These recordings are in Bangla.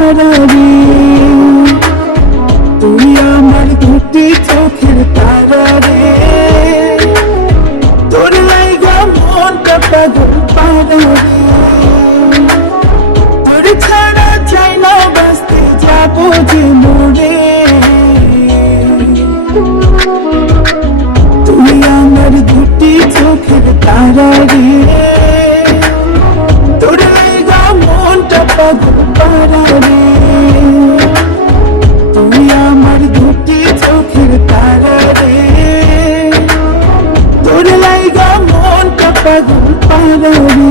পারারে, তুই আমার দুটি চোখের তারারে, তোর লাইগা মনটা পাগল পারারে, তোর ছাড়া চাই না বাঁচতে যাবো যে মরে, তুই আমার দুটি চোখের তারারে, তোর লাইগা মনটা পাগল পারারে, তুই আমার দুটি চোখের তারারে, তোর লাইগা মনটা পাগল পারারে।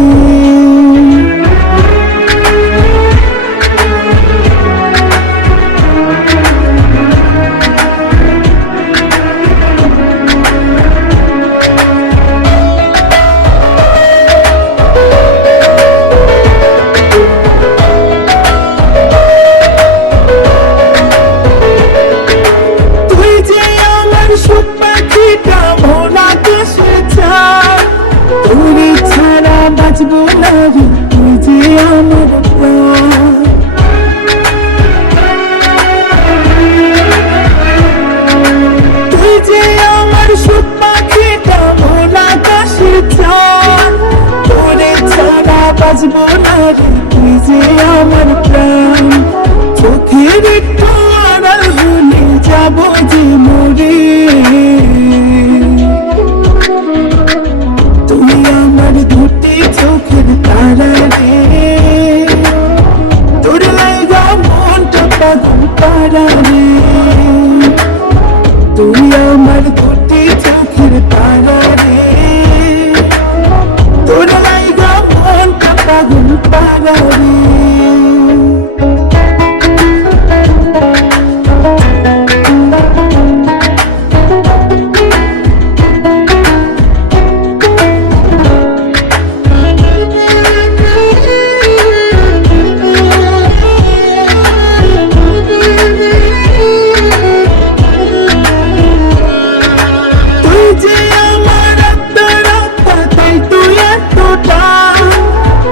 বাঁচবো না রে, তুই যে আমার প্রাণ, তুই যে আমার সুখ পাখিটা মন আকাশের চাঁদ, তোরে ছাড়া বাঁচবো না রে, তুই যে আমার প্রাণ, চোখের একটু আড়াল হলে যাবো যে মরে, তুই আমার দুটি চোখের তারারে, তোর লাইগা মনটা পাগল পারারে, তুই আমার দুটি চোখের তারারে, তোর লাইগা মনটা পাগল পারারে।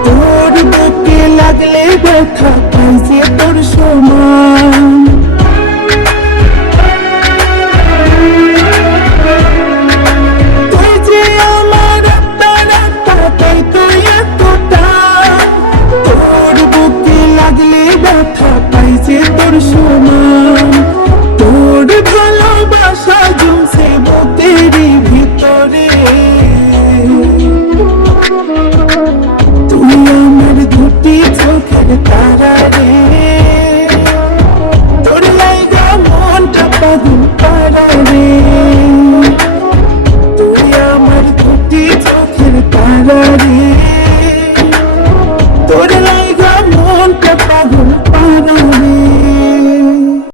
তোর বুকে লাগলে ব্যথা পাই যে তোর সময়